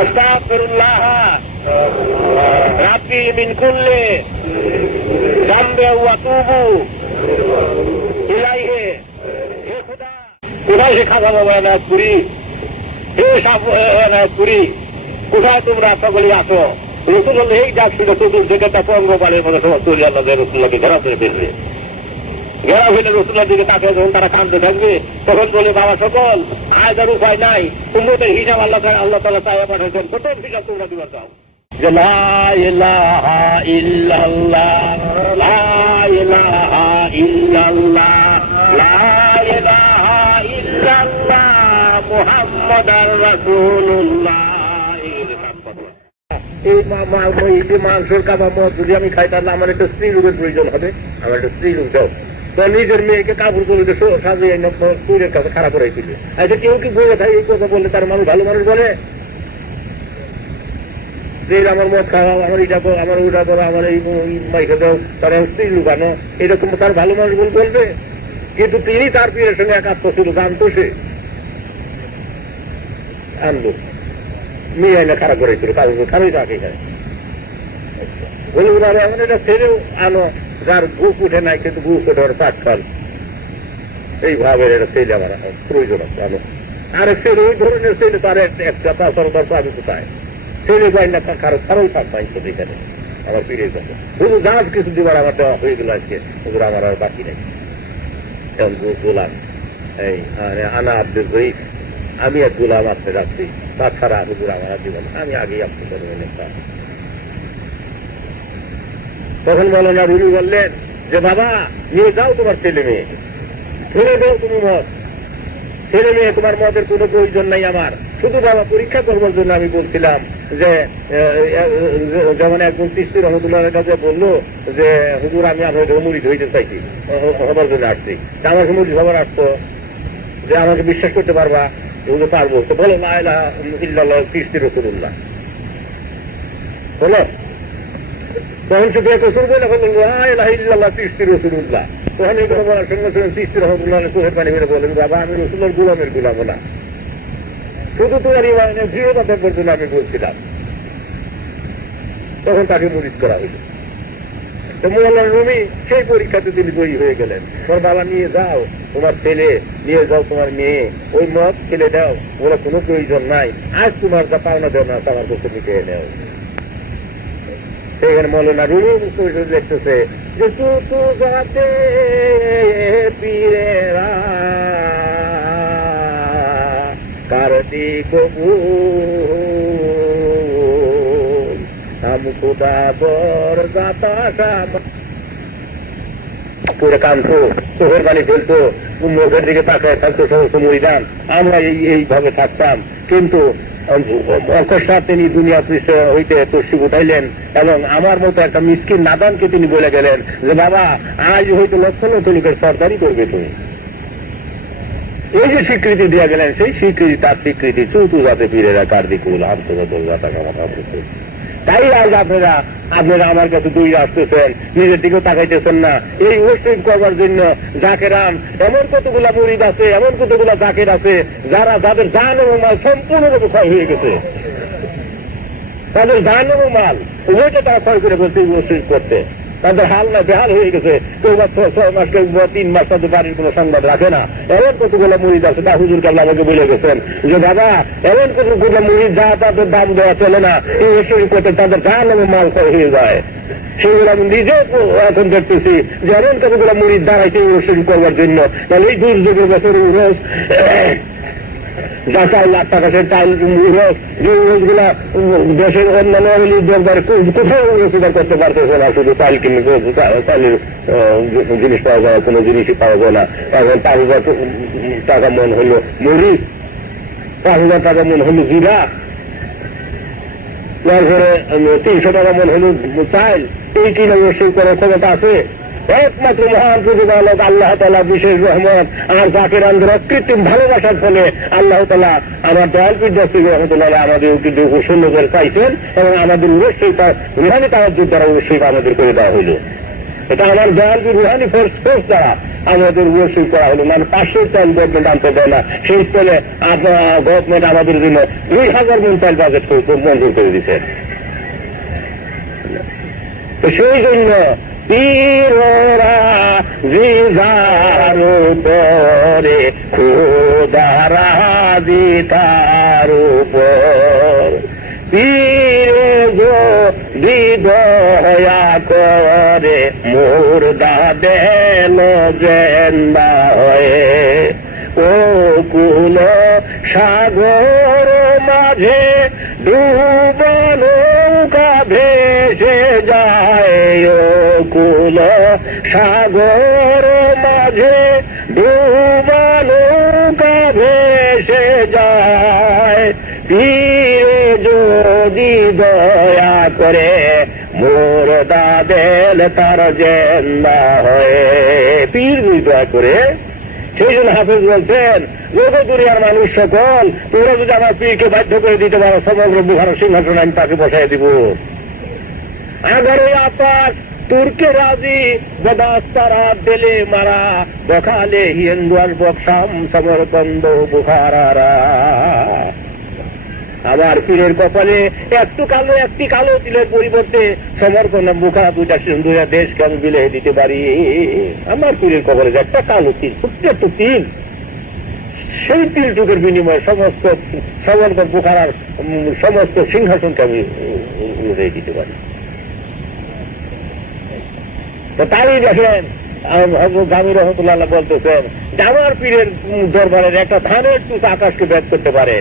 আস্তাগফিরুল্লাহ। রাব্বি মিন কুল্লি জামবে ওয়া তুবু ইলাইহি। কোথায় সে খাজা বাবা এনায়তপুরি হে সাপ এনায়তপুরি কোথায় তোমরা সকলে আসো রসুল এই ডাকছিল চতুর থেকে তা পঙ্গপালের মতো সমস্ত রসুল্লাহকে ঘেরা করে ফেলবে। ঘেরা ফেলে রসুল্লার দিকে তাকে যখন তারা কাঁদতে থাকবে, তখন বলে, বাবা সকল আয় তার উপায় নাই। উন্নতের হিসাব আল্লাহ আল্লাহ তালা চাইয়া পাঠাইছেন। প্রথম হিসাব তোমরা দিবার দাও যে। এই মা- মা- এই যে মাংসের কাবা মদ যদি আমি খাই, তাহলে আমার একটা স্ত্রী লোকের প্রয়োজন হবে। আমার একটা স্ত্রী লোক দাও নিজের মেয়েকে কাপড় করে দিয়ে সাজিয়ে কাছে খারাপ আচ্ছা কেউ কি বলে থাকে এই কথা বললে তার মানুষ ভালো মানুষ বলে? যে আমার মদ খাওয়া আমার আমার ওটা করো, আমার এই মাইকে দাও, তার স্ত্রী লুকানো এরকম তার ভালো মানুষ বলে বলবে। কিন্তু তিনি তার পীরের সঙ্গে একাত্ম ছিল, জানতো সে। আনলো। মেয়ে আইনা খারাপ করেছিল কারণ খারাপ তাকে বলে এমন একটা ছেলেও আনো, যার বুক উঠে নাই, কিন্তু বুক উঠে ওর পাট এই ভাবের একটা ছেলে আমার প্রয়োজন আছে, আনো। আর ছেলে, ওই ধরনের ছেলে তার একটা তাছাড়া তার পাবি কোথায় ছেলে পাই না কারও কারোই পাক পাই তো এখানে আমার ফিরে যাবে। শুধু জাহাজ কিছু দিবার আমার দেওয়া হয়ে গেল আজকে। ওগুলো আমার আর বাকি নেই। এখন গোলাম। এই, আরে আনা আব্দুল জয়ীফ আমি এক গোলাম আসতে যাচ্ছি তাছাড়া হুজুর আমার জীবন আমি আগেই আপনি করবেন তখন মৌলানা রুবি বললেন, যে বাবা, নিয়ে যাও তোমার ছেলে মেয়ে। ফেলে দাও তুমি মত ছেলে মেয়ে, তোমার মতের কোনো প্রয়োজন নাই আমার। শুধু বাবা পরীক্ষা করবার জন্য আমি বলছিলাম যে যেমন একজন তিস্তি রহমতুল্লাহের কাছে বলল যে, হুজুর, আমি আপনার মুড়ি ধইতে চাইছি। হবার জন্য আসছি। আমার মুড়ি হবার আসতো। যে আমাকে বিশ্বাস করতে পারবা? এগুলো পারব। তো বলো ইলাহা ইল্লাল্লাহ, তিস্তি রসুল্লাহ বলো। তখন তোমার তাকে করা হইল। রুমি সেই পরীক্ষাতে তিনি জয়ী হয়ে গেলেন। তোমার বাবা নিয়ে যাও, তোমার ছেলে নিয়ে যাও, তোমার মেয়ে। ওই মদ ছেলে দাও, ওরা কোনো প্রয়োজন নাই। আজ তোমার যা পাওনা দেও না আমার কাছে নেও। এখানে মৌলানা রুহুল শহীদ লিখতেছে যে তু তু গাতে পীরেরা কারতি খুদা ফেলতো মুখের দিকে তাকায় থাকতো সমস্ত মরিদান। আমরা এই এইভাবে থাকতাম, কিন্তু অকস্মাৎ তিনি দুনিয়া পৃষ্ঠ হইতে তস্যি উঠাইলেন এবং আমার মতো একটা মিসকিন নাদানকে তিনি বলে গেলেন যে, বাবা, আজ হইতে লক্ষ লক্ষ লোকের সরকারি করবে তুমি। এই যে স্বীকৃতি দিয়ে গেলেন, সেই স্বীকৃতি, তার স্বীকৃতি চুতু যাতে ফিরে রাখার দিকে আন্তর্জাতিক যাতা কামনা তাই আজ আপনারা আপনারা আমার কাছে দুই আসতেছেন নিজের দিকেও তাকাইতেছেন না। এই ওয়েস্টিং করবার জন্য জাকেরাম এমন কতগুলা মরিদ আছে, এমন কতগুলা জাকের আছে, যারা যাদের জান এবং মাল সম্পূর্ণরূপে ক্ষয় হয়ে গেছে। তাদের জান এবং মাল উভয়টা তারা ক্ষয় করে বলছে ওয়েস্টিং করতে। তাদের হাল না, বেহাল হয়ে গেছে। কেউ বা ছয় মাস, কেউ তিন মাস তাদের বাড়ির কোনো সংবাদ রাখে না। এমন কতগুলো মুড়িদ আছে তা হুজুর কাল্লা আমাকে বলে গেছেন যে, বাবা, এমন কতগুলো মুড়িদ যা তাদের দাম দেওয়া চলে না, এই ওষুধ করতে তাদের জান এবং মাল হয়ে যায়। সেগুলো আমি নিজে এখন দেখতেছি যে, এমন কতগুলো মুড়িদ দাঁড়াইছে ওষুধ করবার জন্য? তাহলে এই দুর্যোগের বছর যা লাখ টাকা সে রোজ যে রোজগুলা দেশের অন্যান্য কো- কোথাও স্বীকার করতে পারতেছে না, শুধু চাল কিনে চালের জিনিস পাওয়া যায়, কোনো জিনিসই পাওয়া যায় না। এখন পাঁচ হাজার টাকা মন হলো মরিচ পাঁচ হাজার টাকা মন হলো জিরা, তারপরে তিনশো টাকা মন হলো চাল এই কিনে সেই করার ক্ষমতা আছে? একমাত্র মহান প্রতিপালক আল্লাহ তালা বিশেষ রহমত আর জাকের আন্দোলন অকৃত্রিম ভালোবাসার ফলে আল্লাহ তালা আমার দয়াল বিদ্যাসী রহমতুল্লাহ আমাদের কিন্তু শূন্য করে চাইছেন এবং আমাদের অবশ্যই তার রুহানি তার দ্বারা অবশ্যই আমাদের করে দেওয়া হইল। এটা আমার দয়াল রুহানি ফোর্স ফোর্স দ্বারা আমাদের রসুল করা হলো। মানে পাঁচশো তেল গভর্নমেন্ট আনতে দেয় না, সেই তেলে গভর্নমেন্ট আমাদের জন্য দুই হাজার মন তেল বাজেট মঞ্জুর করে দিচ্ছে তো সেই জন্য পীররা জিজার উপরে খুদারা দিতার উপর। পীরে বিদয়া করে দেন জেন্দা ও কুল সাগর মাঝে ডুবে সাগর মাঝে ডুবে নৌকা ভেসে যায়। পীরে যদি দয়া করে মোর দাদেল তার জেন্দা হয়ে পীর দয়া করে। সেই জন্য হাফিজ বলছেন লোক দুনিয়ার মানুষ সকল, তোরা যদি আমার পীরকে বাধ্য করে দিতে পারো, সমগ্র বুখার সিংহাসন আমি তাকে বসাই দিব। আগারে আপাত তুর্কে রাজি বদাস্তারা দেলে মারা বখালে হিন্দুয়ার বকসাম সমরকন্দ বুখারারা আমার পীরের কপালে একটু কালো একটি কালো তিলের পরিবর্তে সমর্পণ বুখা দুটা দুটা দেশকে আমি বিলে দিতে পারি আমার পীরের কপালে একটা কালো তিল ছোট্ট একটু তিল সেই তিলটুকের বিনিময়ে সমস্ত সমর্পণ বুখারার সমস্ত সিংহাসনকে আমি দিতে পারি তো তাই দেখেন গামী রহমতুল্লাহ বলতেছেন যে আমার পীরের দরবারের একটা ধানের টুক আকাশকে ব্যাগ করতে পারে।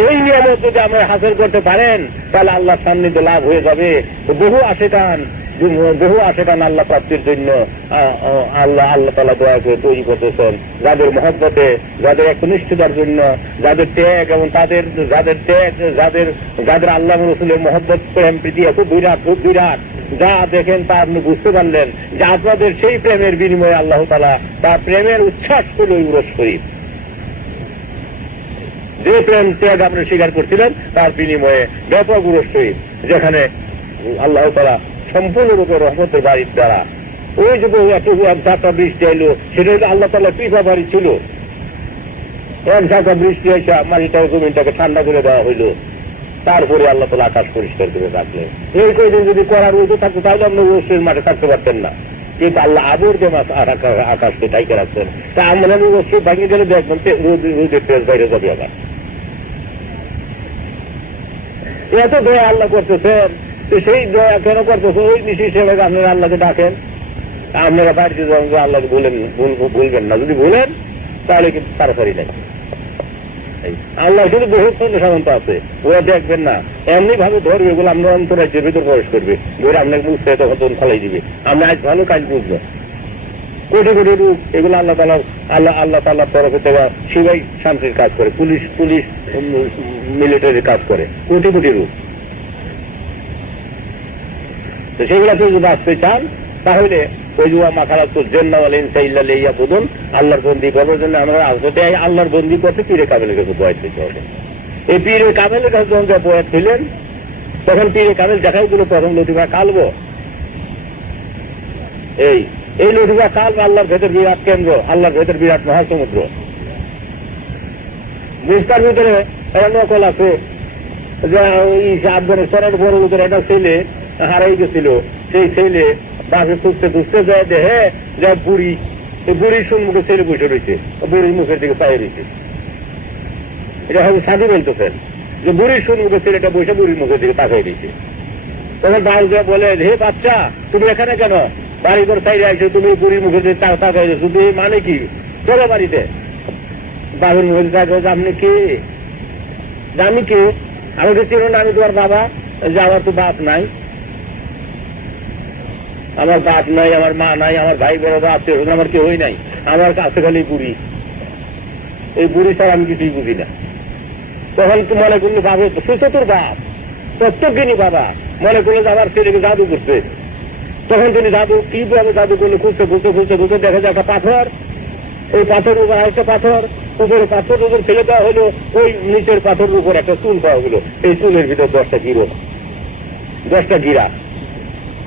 এই নিয়ম যদি আমরা হাসিল করতে পারেন, তাহলে আল্লাহ সান্নিধ্য লাভ হয়ে যাবে। তো বহু আশেটান বহু আশেটান আল্লাহ প্রাপ্তির জন্য আল্লাহ আল্লাহ তালা দয়া করে তৈরি করতেছেন। যাদের মহব্বতে, যাদের একনিষ্ঠতার জন্য, যাদের ত্যাগ এবং তাদের, যাদের ত্যাগ, যাদের যাদের আল্লাহ রসুলের মহব্বত, প্রেম, প্রীতি এত বিরাট, খুব বিরাট, যা দেখেন তা আপনি বুঝতে পারলেন যে আপনাদের সেই প্রেমের বিনিময়ে আল্লাহ তালা তার প্রেমের উচ্ছ্বাস হল ইউরোস শরীফ যে প্রেম ত্যাগ আপনি স্বীকার করছিলেন, তার বিনিময়ে ব্যাপক উরস উরস্বই যেখানে আল্লাহ তারা সম্পূর্ণরূপে রহমতের বাড়ির দ্বারা। ওই যে বহু এত এক ঝাঁকা বৃষ্টি এলো, সেটা হলো আল্লাহ তালা কৃপা বাড়ি ছিল। এক ঝাঁকা বৃষ্টি এসে মাটিটাকে জমিনটাকে ঠান্ডা করে দেওয়া হইল। তারপরে আল্লাহ তালা আকাশ পরিষ্কার করে রাখলেন। এই কয়দিন যদি করার উঠে থাকতো, তাহলে আপনি ওষুধের মাঠে থাকতে পারতেন না। কিন্তু আল্লাহ আবর্জনা আকাশ- আকাশকে ঢাইকে রাখছেন। তা আমরা ওষুধ ভাঙিয়ে গেলে দেখবেন রোদের তেজ বাইরে যাবে আবার। এত দয়া আল্লাহ করতেছেন। তো সেই দয়া কেন করতেছে? ওই নিশি হিসেবে আপনারা আল্লাহকে ডাকেন, আপনারা বাড়িতে যখন আল্লাহকে বলেন ভুল- ভুলবেন না। যদি ভুলেন, তাহলে কিন্তু তাড়াতাড়ি নেই আল্লাহ শুধু বহুত সঙ্গে সাধারণত আছে। ওরা দেখবেন না এমনি ভাবে ধরবে, এগুলো আমরা অন্তরাজ্যের ভিতর প্রবেশ করবে। ধরে আপনাকে বুঝতে তখন তখন ফালাই দিবে। আমরা আজ ভালো কাজ বুঝব। কোটি কোটি রূপ, এগুলো আল্লাহ তালা আল্লাহ আল্লাহ তাল্লাহ তরফে দেওয়া সিবাই শান্তির কাজ করে। পুলিশ পুলিশ মিলিটারি কাজ করে। কোটি কোটি রূপ। তো সেগুলোতে যদি আসতে চান, তাহলে ওই যে মাখালা তো জেন্নাওয়াল ইনসাইল্লা লেইয়া বুদুন আল্লাহর বন্দি করার জন্য আমরা আসতে আল্লাহর বন্দি করতে পীরে কামেলের কাছে বয়াত দিতে হবে। এই পীরে কামেলের কাছে যখন যা বয়াত ছিলেন তখন পীরে কামেল দেখাই দিল, প্রথম লতিফা কালবো। এই এই লতিফা কাল আল্লাহর ভেতর বিরাট কেন্দ্র, আল্লাহর ভেতর বিরাট মহাসমুদ্র। বিস্তার ভিতরে নকল আছে, যে আফগানিস্তানের বড় ভিতরে একটা ছেলে হারাই গেছিল। সেই ছেলে বাসে খুঁজতে খুঁজতে যায় দেহে যে বুড়ি এই বুড়ির সম্মুখে ছেলে বসে রয়েছে বুড়ির মুখের দিকে পায়ে রয়েছে এটা হয়তো সাধু বলতেছেন যে বুড়ির সম্মুখে ছেলেটা বসে বুড়ির মুখের দিকে তাকাই দিয়েছে তখন বাইরে যা বলে হে বাচ্চা তুমি এখানে কেন? বাড়ি ঘর সাইডে আসছো তুমি বুড়ির মুখের দিকে তাকাই দিয়েছ তুমি মানে কি? চলো বাড়িতে। বাবুর মুখের দিকে তাকাই, আপনি কি? যে আমি কে? আমি তো চিনো না আমি তোমার বাবা। যে আমার তো বাপ নাই। আমার বাপ নাই, আমার মা নাই, আমার ভাই বড় স্বজন আমার কেউই নাই। আমার কাছে খালি বুড়ি। এই বুড়ি ছাড়া আমি কিছুই বুঝি না। তখন মনে করলে, বাবা সুস্থ তোর বাপ। তত্ত্বজ্ঞানী বাবা। মনে করলে যে আমার ছেলেকে জাদু করছে। তখন তিনি জাদু, কীভাবে জাদু করলে, খুঁজতে খুঁজতে খুঁজতে খুঁজতে দেখা যায় একটা পাথর। এই পাথর উপর আরেকটা পাথর। উপরে পাথর উপর ফেলে দেওয়া হলো। ওই নিচের পাথরের উপর একটা চুল পাওয়া হলো। এই চুলের ভিতর দশটা গিরো। দশটা গিরা।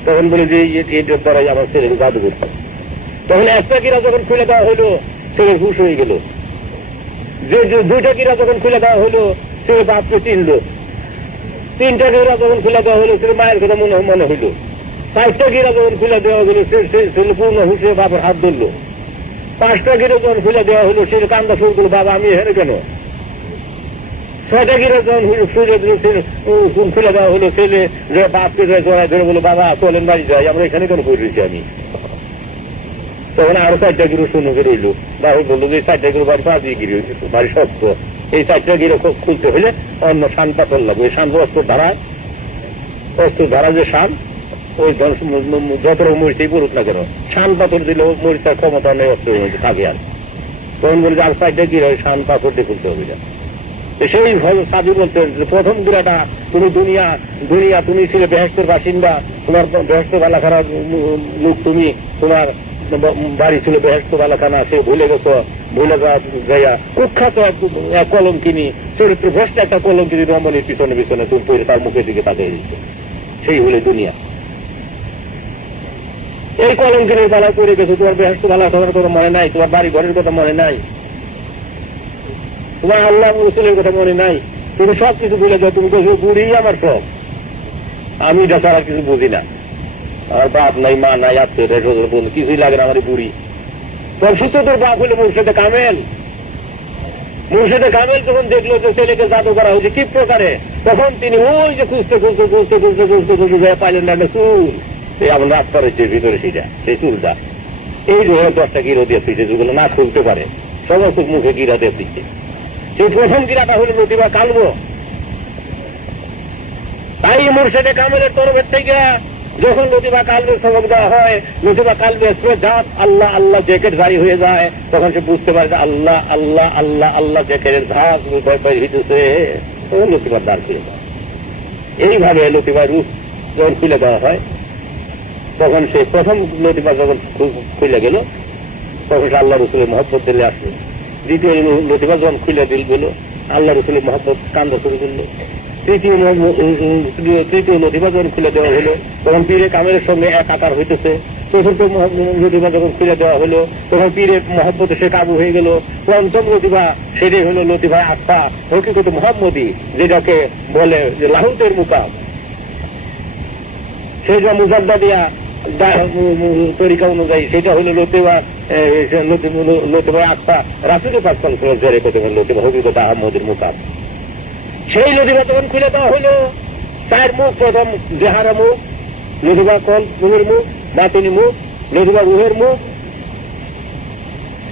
তখন বলে যে এইটার দ্বারাই আমার ছেলেকে জাদু করছে তখন একটা কিরা যখন খুলে দেওয়া হলো, ছেলের হুশ হয়ে গেল। যে দুইটা কিরা যখন খুলে দেওয়া হলো ছেলে বাপকে চিনল। তিনটা কিরা যখন খুলে দেওয়া হলো ছেলে মায়ের কথা মনে মনে হইল। চারটা কিরা যখন খুলে দেওয়া হলো, সে- ছেলে পূর্ণ হুশে বাবার হাত ধরলো। পাঁচটা গিরে যখন খুলে দেওয়া হলো সে কান্দা শুরু করল বাবা, আমি হেরে কেন ছয়টা গিরে যখন হু- খুলে দেওয়া হলো ছেলে যে বাপকে ধরে বলো বাবা, চলেন বাড়ি যাই, আমরা এখানে কেন আমি? তখন আরও চারটা গিরো করে এলো। বলল যে চারটা গিরো বাড়ি পাঁচ গিরি বাড়ি শক্ত। এই চারটা গিরো খুলতে হলে অন্য শান পাথর লাগবে। এই শান অস্ত্র ধারায়, অস্ত্র ধারা যে শান, ওই যত রকম পড়ুক না কেন, শান পাথর দিলে মরিচার ক্ষমতা নেই অস্ত্রের মধ্যে থাকে আর। তখন বলে যে আর চারটা গিরো শান পাথর খুলতে হবে না সেই ভাবে সাবি বলতেন প্রথম গুড়াটা তুমি দুনিয়া দুনিয়া তুমি ছিলে বেহেস্তের বাসিন্দা, তোমার বেহেস্ত বালাখানা লোক তুমি, তোমার বাড়ি ছিল বেহেস্ত বালাখানা, সে ভুলে গেছো, ভুলে যাইয়া। কুখ্যাত এক কলঙ্কিনী, চরিত্র ভ্রষ্ট একটা কলঙ্কিনী রমণীর পিছনে পিছনে তুমি পড়ে তার মুখের দিকে তাকিয়ে দিচ্ছ সেই হলে দুনিয়া। এই কলঙ্কিনীর বেলা করে গেছো, তোমার বেহেস্ত বালা তোমার কথা মনে নাই, তোমার বাড়ি ঘরের কথা মনে নাই। তোমার আল্লাহ রসুলের কথা মনে নাই। তুমি সব কিছু ভুলে যাও, তুমি কেছো বুড়ি আমার সব। আমি এটা ছাড়া কিছু বুঝি না। আমার বাপ নাই, মা নাই, আত্মীয় বন্ধু কিছুই লাগে না আমার বুড়ি। তোর সুতো তোর বাপ হলে মুর্শিদে কামেল। মুর্শিদে কামেল যখন দেখল যে ছেলেকে জাদু করা হয়েছে, কি প্রকারে? তখন তিনি ওই যে খুঁজতে খুঁজতে খুঁজতে খুঁজতে খুঁজতে খুঁজতে যায়, পাইলেন না চুল। এই আমার রাত করেছে ভিতরে সেটা, সেই চুলটা। এই যে দশটা গিরো দিয়ে তুইছে যেগুলো না খুলতে পারে। সমস্ত মুখে গিরা দিয়ে তুইছে সেই প্রথম গিরাটা হল নদীবা কালবো। তাই মুর্শেদে কামেলের তরফের থেকে যখন নদীবা কালবের সবক দেওয়া হয় নদীবা কালবে জাত আল্লাহ আল্লাহ জ্যাকেট জারি হয়ে যায়। তখন সে বুঝতে পারে আল্লাহ আল্লাহ আল্লাহ আল্লাহ জ্যাকেটের ধাস হইতেছে। তখন লতিবার দ্বার খুলে দেয়। এইভাবে লতিবার রূপ যখন খুলে দেওয়া হয়, তখন সে প্রথম লতিবা যখন খুলে গেল, তখন সে আল্লাহ রসুলের মহব্বত দিলে আসলো। দ্বিতীয় লতিবা যখন খুলে দিল রসুলের শুরু করল তৃতীয় তৃতীয় যখন খুলে দেওয়া হলো। তখন পীরে কামের সঙ্গে এক আকার হইতেছে, চতুর্থ যখন খুলে দেওয়া হলো। তখন পীরের মহব্বতে সে কাবু হয়ে গেল। পঞ্চম লতিবা সেটাই হলো লতিভা আত্মা হকিকত মোহাম্মদী যেটাকে বলে যে লাহুতের মুকাম। সেই যে মুজাদ্দা দিয়া তরিকা অনুযায়ী সেটা হলো লতিবা লতিবা আত্মা রাসুলের পাকন জেরে করতে লতিবা হকিকত আহমদের মুকাম সেই লতিবা তখন খুলে দেওয়া হলো তার মুখ প্রথম জেহারা মুখ লতিবা কল, রুহের মুখ, বাতিনি মুখ লতিবা রুহের মুখ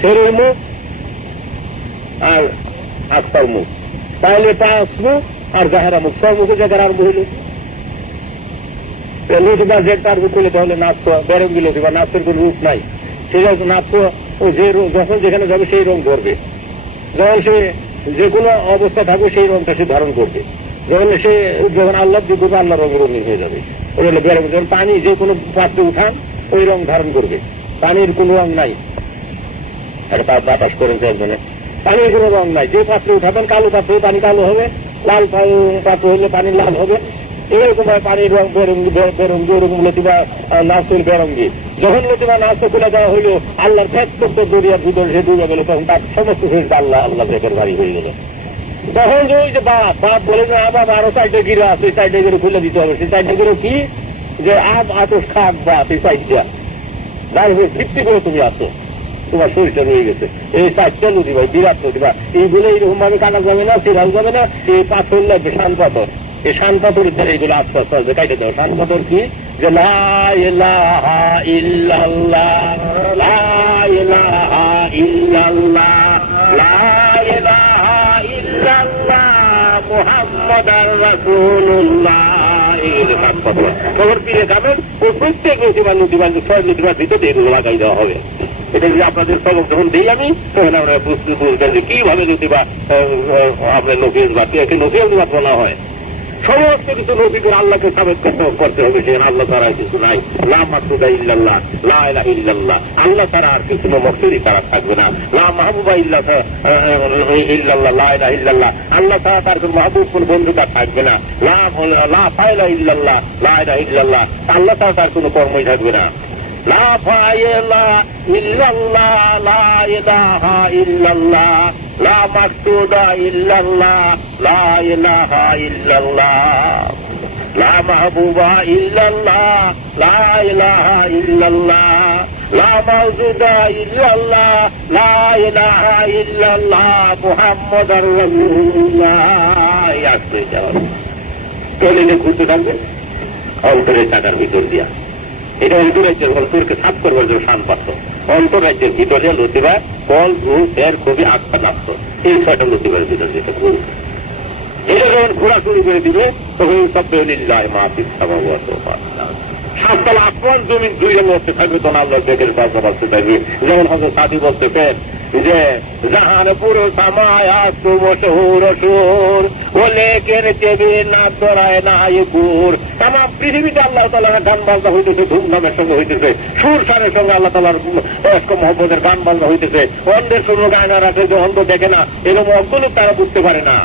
শরীর মুখ আর আত্মার মুখ। তাহলে পাঁচ মুখ আর জাহারা মুখ। সব মুখে জায়গার আরম্ভ হইল। যে তার তাহলে নাচতো নাচের কোন রূপ নাই। সে যখন নাচতো ও যে যখন যেখানে যাবে সেই রং ধরবে। যখন সে যে কোনো অবস্থা থাকবে সেই রংটা সে ধারণ করবে। যখন সে যখন আল্লাহ আল্লাহ রঙের হয়ে যাবে। ওই হলো যখন পানি যে কোনো পাত্রে উঠান, ওই রং ধারণ করবে। পানির কোনো রং নাই। একটা বাতাস করেন একজনে। পানির কোনো রং নাই। যে পাত্রে উঠাবেন, কালো পাত্রে পানি কালো হবে, লাল পাত্র হলে পানি লাল হবে। এরকম পানির রং বেরঙ্গি বেরঙ্গি লতিবা নাচের বেরঙ্গি। যখন লতিবা নাচ খুলে দেওয়া হইল, আল্লাহর ফ্যাক্টর দরিয়ার ভিতরে সে ডুবে গেল তখন তার সমস্ত শেষ আল্লাহ আল্লাহ বেকের বাড়ি হয়ে গেল। তখন ওই যে বাপ বাপ বলে যে আবার আরও চারটে গিরো আছে চারটে গিরো খুলে দিতে হবে। সেই চারটে গিরো কি? যে আব আতস খাক বাপ, এই চারটা। যাই হোক তৃপ্তি করে তুমি আসো তোমার শরীরটা রয়ে গেছে। এই চারটা নদী ভাই, বিরাট নদী ভাই। এইগুলো এইরকম ভাবে কাটা যাবে না সিরাজ যাবে না, এই পাথর লাগবে শান পাথর। এই শান পাথরের দ্বারা এইগুলো আস্তে আস্তে আস্তে কাটে দাও। শান পাথর কি? যে পাথর ছয় নদীবার ভিতরে এগুলো লাগাই দেওয়া হবে। এটা যদি আপনাদের সবক যখন দিই আমি, তখন আমরা বুঝতে বুঝবেন যে কীভাবে যদি বা আপনার নফিস বা নফিস বলা হয়। সমস্ত কিছু নবীদের আল্লাহকে সাবেক করতে- হবে যে আল্লাহ তারা কিছু নাই। লা মাসুদা ইল্লাল্লাহ, লা ইল্লাল্লাহ। আল্লাহ তারা আর কিছু মসুরি তারা থাকবে না। লা মাহবুবা ইল্লাহ ইল্লাল্লাহ লাহ ইল্লাল্লাহ। আল্লাহ তারা তার কোন মাহবুব, কোন বন্ধু তার থাকবে না। লা লা ফাইলা ইল্লাল্লাহ, লা ইল্লাল্লাহ। আল্লাহ তারা তার কোনো কর্মই থাকবে না। لا فاعل إلا الله لا إله إلا الله لا مقصود إلا الله لا إله إلا الله لا محبوب إلا الله لا إله إلا الله لا موجود إلا الله لا إله إلا الله محمد رسول الله আসবে যাওয়ার কলিনে ঘুরতে থাকবে অন্তরে চাকার ভিতর দিয়া এটা অন্তরাজ্যের ভরপুরকে সাফ করবার জন্য সান পাত্র অন্তরাজ্যের ভিতরে লতিবা, কল ঘু এর খুবই আস্থা লাগত এই ছয়টা লতিবার ভিতরে যেটা ঘুর এটা যখন ঘোরাঘুরি করে দিবে, তখন সব লিল্লাহ মাহফিজ সাততলা আসমান দুই রঙ থাকবে, তখন আল্লাহ কথা বলতে থাকবে। যেমন হয়তো সাথী বলতেছেন যে জাহান পুরো সামায় আসু মশহুর সুর। ও লেকের চেবি না তোরায় না গুর। তামা পৃথিবীতে আল্লাহ তালার গান বাজনা হইতেছে, ধুমধামের সঙ্গে হইতেছে। সুর সারের সঙ্গে আল্লাহ তালার বয়স্ক মহব্বতের গান বাজনা হইতেছে। অন্ধের সঙ্গে গায়না রাখে যে অন্ধ দেখে না, এরকম অজ্ঞ লোক তারা বুঝতে পারে না।